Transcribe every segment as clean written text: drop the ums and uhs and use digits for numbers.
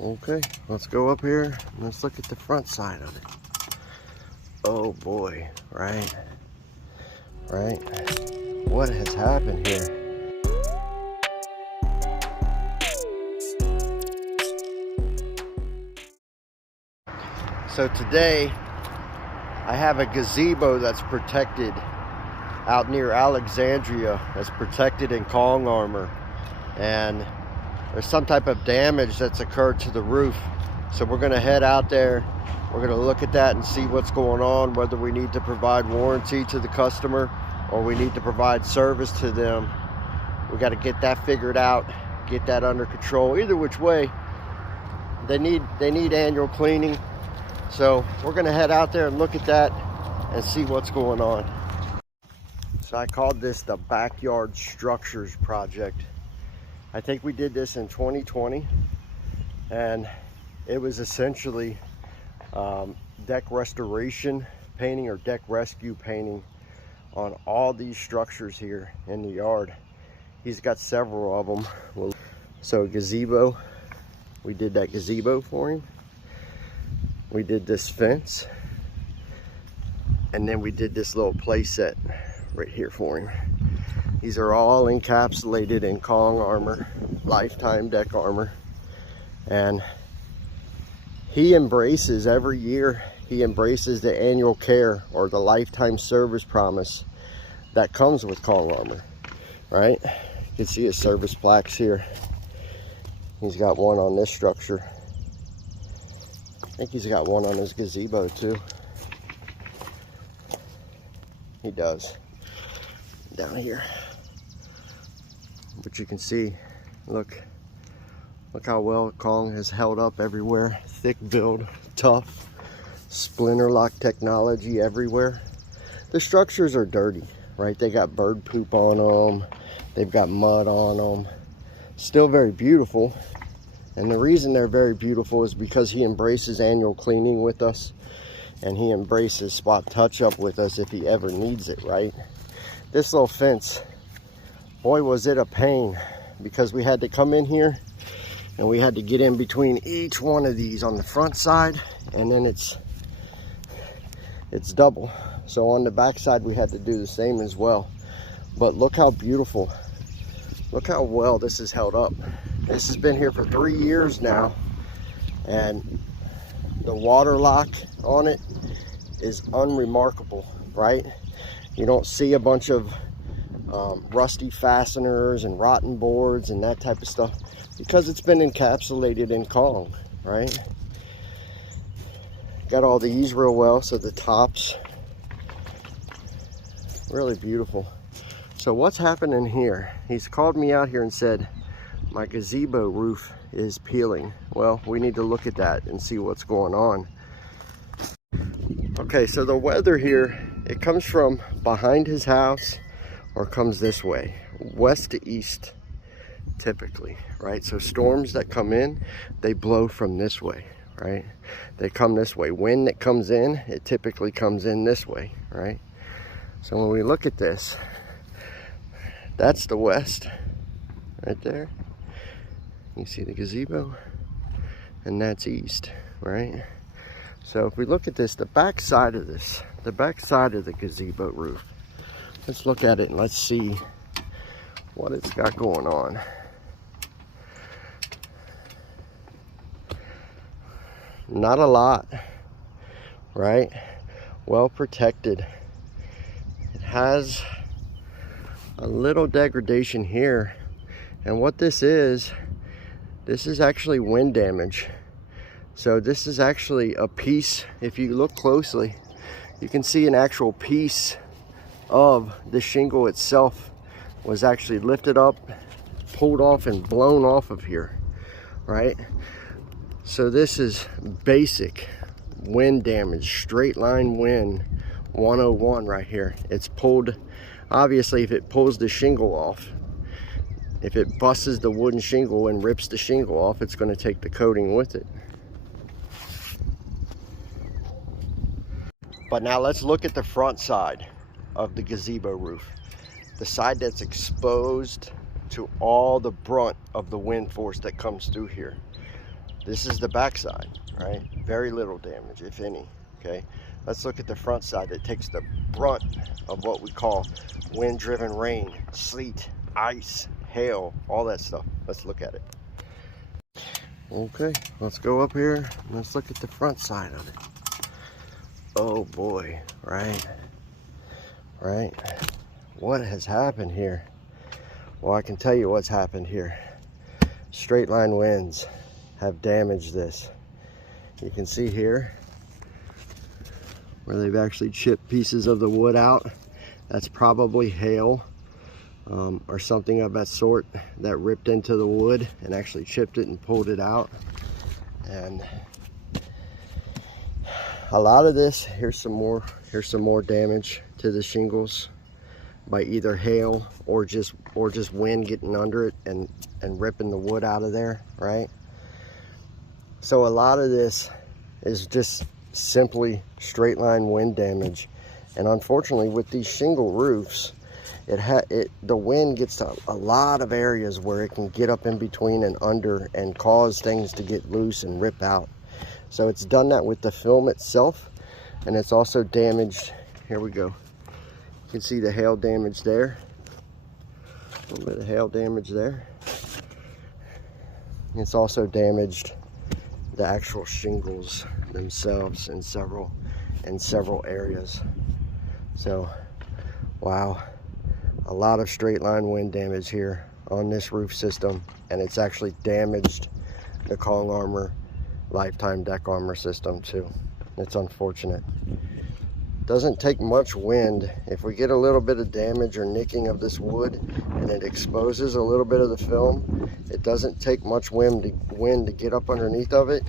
Okay, let's go up here and let's look at the front side of it. Oh boy, right? What has happened here? So today, I have a gazebo that's protected out near Alexandria, that's protected in Kong armor. And there's some type of damage that's occurred to the roof. So we're gonna head out there. We're gonna look at that and see what's going on, whether we need to provide warranty to the customer or we need to provide service to them. We gotta get that figured out, get that under control. Either which way, they need annual cleaning. So we're gonna head out there and look at that and see what's going on. So I called this the Backyard Structures Project. I think we did this in 2020, and it was essentially deck restoration painting or deck rescue painting on all these structures here in the yard. He's got several of them. So gazebo, we did that gazebo for him. We did this fence, and then we did this little play set right here for him. These are all encapsulated in Kong armor, lifetime deck armor. And he embraces every year, he embraces the annual care or the lifetime service promise that comes with Kong armor, right? You can see his service plaques here. He's got one on this structure. I think he's got one on his gazebo too. He does. Down here. But you can see, look how well Kong has held up everywhere. Thick build, tough, splinter lock technology everywhere. The structures are dirty, right? They got bird poop on them. They've got mud on them. Still very beautiful. And the reason they're very beautiful is because he embraces annual cleaning with us, and he embraces spot touch up with us if he ever needs it, right? This little fence, boy, was it a pain, because we had to come in here and we had to get in between each one of these on the front side, and then it's double. So on the back side we had to do the same as well. But look how beautiful, look how well this is held up. This has been here for 3 years now, and the water lock on it is unremarkable, right? You don't see a bunch of rusty fasteners and rotten boards and that type of stuff, because it's been encapsulated in Kong, right? Got all these real well, so the tops, really beautiful. So what's happening here? He's called me out here and said, my gazebo roof is peeling. Well, we need to look at that and see what's going on. Okay, so the weather here, it comes from behind his house or comes this way, west to east typically, right? So storms that come in, they blow from this way, right? They come this way. Wind that comes in, it typically comes in this way, right? So when we look at this, that's the west right there. You see the gazebo, and that's east, right? So if we look at this, the back side of this, the back side of the gazebo roof, let's look at it and let's see what it's got going on. Not a lot, right? Well protected. It has a little degradation here, and what this is actually wind damage. So this is actually a piece, if you look closely, you can see an actual piece of the shingle itself was actually lifted up, pulled off, and blown off of here, right? So this is basic wind damage, straight line wind 101 right here. It's pulled, obviously if it pulls the shingle off, if it busts the wooden shingle and rips the shingle off, it's going to take the coating with it. But now let's look at the front side of the gazebo roof. The side that's exposed to all the brunt of the wind force that comes through here. This is the backside, right? Very little damage, if any, okay? Let's look at the front side that takes the brunt of what we call wind-driven rain, sleet, ice, hail, all that stuff. Let's look at it. Okay, let's go up here and let's look at the front side of it. Oh boy, right? What has happened here? Well, I can tell you what's happened here. Straight line winds have damaged this. You can see here where they've actually chipped pieces of the wood out. That's probably hail or something of that sort that ripped into the wood and actually chipped it and pulled it out. And a lot of this, here's some more damage to the shingles by either hail or just wind getting under it and ripping the wood out of there, right? So a lot of this is just simply straight line wind damage. And unfortunately with these shingle roofs, the wind gets to a lot of areas where it can get up in between and under and cause things to get loose and rip out. So it's done that with the film itself, and it's also damaged. Here we go. You can see the hail damage there. A little bit of hail damage there. It's also damaged the actual shingles themselves in several areas. So, wow, a lot of straight line wind damage here on this roof system, and it's actually damaged the Kong Armor lifetime deck armor system too. It's unfortunate. Doesn't take much wind. If we get a little bit of damage or nicking of this wood and it exposes a little bit of the film, it doesn't take much wind to get up underneath of it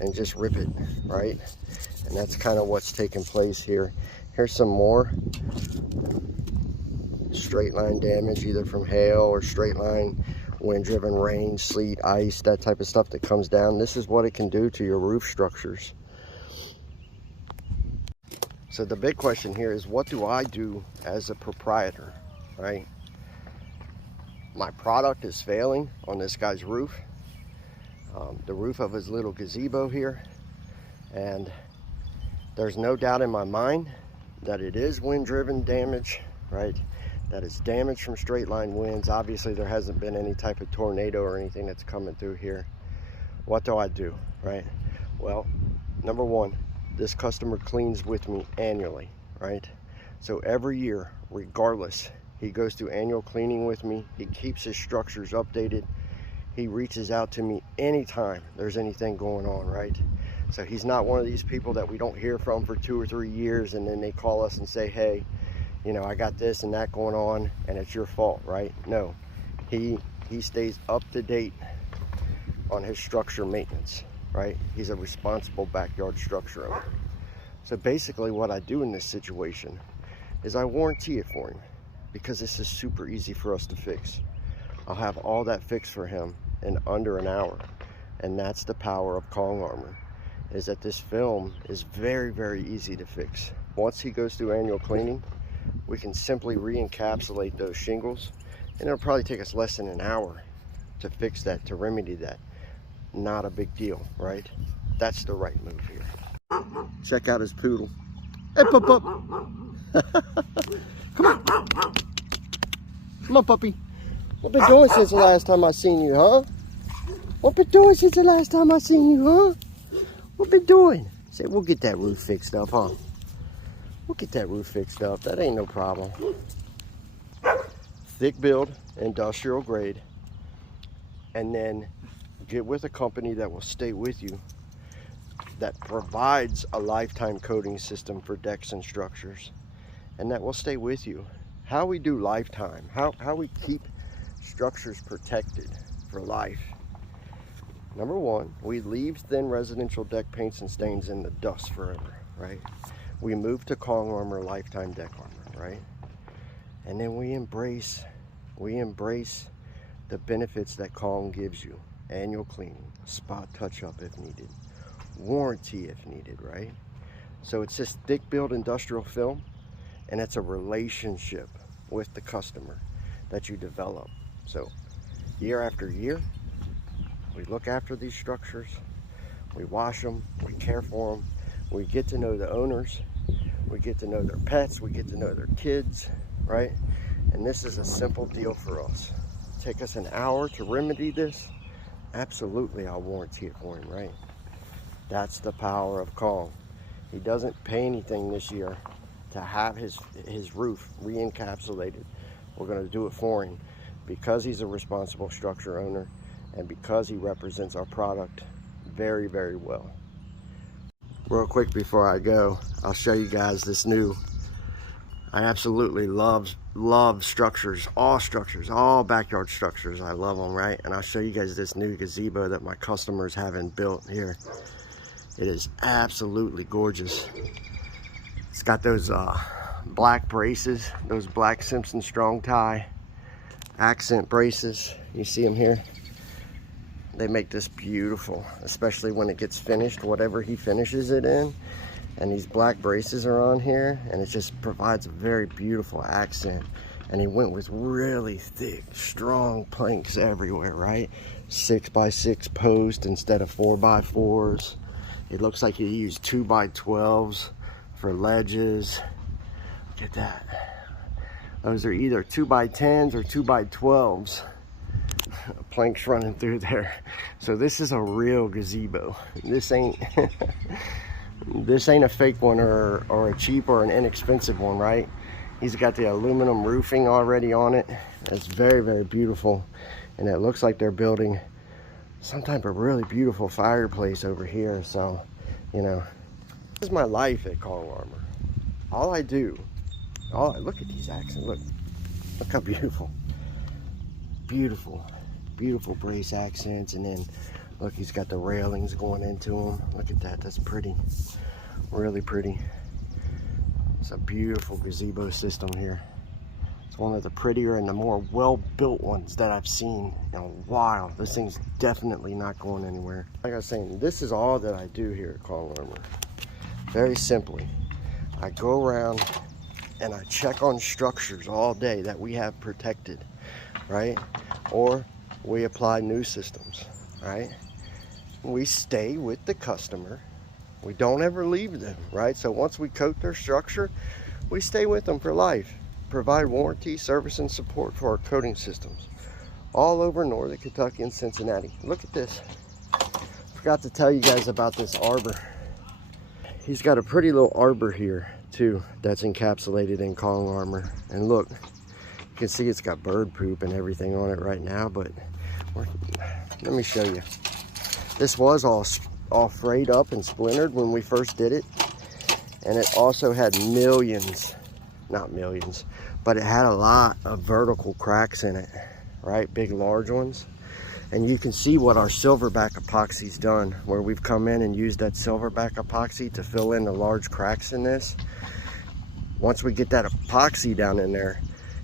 and just rip it, right? And that's kind of what's taking place here. Here's some more straight line damage, either from hail or straight line wind-driven rain, sleet, ice, that type of stuff that comes down. This is what it can do to your roof structures. So the big question here is, what do I do as a proprietor, right? My product is failing on this guy's roof, the roof of his little gazebo here, and there's no doubt in my mind that it is wind-driven damage, right? That is damage from straight line winds. Obviously there hasn't been any type of tornado or anything that's coming through here. What do I do, right? Well, number one, this customer cleans with me annually, right? So every year, regardless, he goes through annual cleaning with me. He keeps his structures updated. He reaches out to me anytime there's anything going on, right? So he's not one of these people that we don't hear from for 2 or 3 years and then they call us and say, hey, you know, I got this and that going on and it's your fault, right? No, he stays up to date on his structure maintenance, right? He's a responsible backyard structure owner. So basically what I do in this situation is I warranty it for him, because this is super easy for us to fix. I'll have all that fixed for him in under an hour. And that's the power of Kong Armor, is that this film is very, very easy to fix. Once he goes through annual cleaning, we can simply re-encapsulate those shingles, and it'll probably take us less than an hour to fix that, to remedy that. Not a big deal, right? That's the right move here. Check out his poodle. Hey, pup, pup. Come on. Come on, puppy. What been doing since the last time I seen you, huh? What been doing since the last time I seen you, huh? What been doing? Say, we'll get that roof fixed up, huh? We'll get that roof fixed up. That ain't no problem. Thick build, industrial grade, and then get with a company that will stay with you, that provides a lifetime coating system for decks and structures, and that will stay with you. How we do lifetime, how we keep structures protected for life. Number one, we leave thin residential deck paints and stains in the dust forever, right? We move to Kong Armor lifetime deck armor, right? And then we embrace the benefits that Kong gives you. Annual cleaning, spot touch-up if needed, warranty if needed, right? So it's this thick build industrial film, and it's a relationship with the customer that you develop. So year after year, we look after these structures, we wash them, we care for them, we get to know the owners, we get to know their pets, we get to know their kids, right? And this is a simple deal for us. Take us an hour to remedy this? Absolutely, I'll warranty it for him, right? That's the power of Kong. He doesn't pay anything this year to have his roof re-encapsulated. We're going to do it for him because he's a responsible structure owner and because he represents our product very, very well. Real quick before I go, I'll show you guys this new, I absolutely love structures, all backyard structures. I love them, right? And I'll show you guys this new gazebo that my customers haven't built here. It is absolutely gorgeous. It's got those black braces, those black Simpson strong tie accent braces. You see them here? They make this beautiful, especially when it gets finished, whatever he finishes it in. And these black braces are on here, and it just provides a very beautiful accent. And he went with really thick, strong planks everywhere, right? 6x6 post instead of 4x4s. It looks like he used 2x12s for ledges. Look at that. Those are either 2x10s or 2x12s. Planks running through there. So this is a real gazebo. This ain't this ain't a fake one or a cheap or an inexpensive one, right? He's got the aluminum roofing already on it. It's very, very beautiful. And it looks like they're building some type of really beautiful fireplace over here. So, you know, this is my life at Kong Armor. All I do, look at these accents. Look how beautiful. Beautiful brace accents. And then look, he's got the railings going into them. Look at that. That's pretty. Really pretty. It's a beautiful gazebo system here. It's one of the prettier and the more well-built ones that I've seen in a while. This thing's definitely not going anywhere. Like I was saying, this is all that I do here at Kong Armor. Very simply, I go around and I check on structures all day that we have protected, right? Or we apply new systems, right? We stay with the customer. We don't ever leave them, right? So once we coat their structure, we stay with them for life. Provide warranty, service, and support for our coating systems all over Northern Kentucky and Cincinnati. Look at this. Forgot to tell you guys about this arbor. He's got a pretty little arbor here too that's encapsulated in Kong Armor. And look, you can see it's got bird poop and everything on it right now, but let me show you. This was all frayed up and splintered when we first did it, and it also had not millions, but it had a lot of vertical cracks in it, right? Big, large ones. And you can see what our silverback epoxy's done, where we've come in and used that silverback epoxy to fill in the large cracks in this. Once we get that epoxy down in there,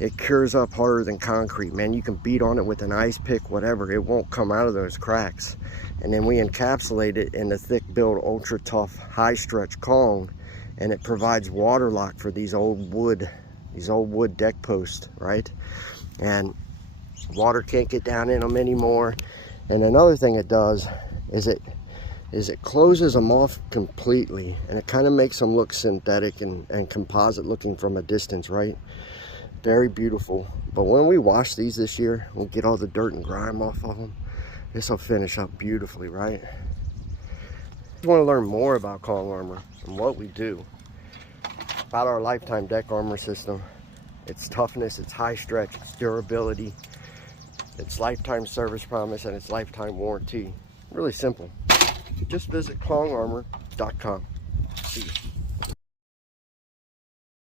it cures up harder than concrete, man. You can beat on it with an ice pick, whatever. It won't come out of those cracks. And then we encapsulate it in the thick build, ultra tough, high stretch Kong, and it provides water lock for these old wood deck posts, right? And water can't get down in them anymore. And another thing it does is it closes them off completely, and it kind of makes them look synthetic and composite looking from a distance, right? Very beautiful. But when we wash these this year, we'll get all the dirt and grime off of them. This will finish up beautifully, right? If you want to learn more about Kong Armor and what we do, about our lifetime deck armor system, its toughness, its high stretch, its durability, its lifetime service promise, and its lifetime warranty. Really simple. Just visit kongarmor.com. See you.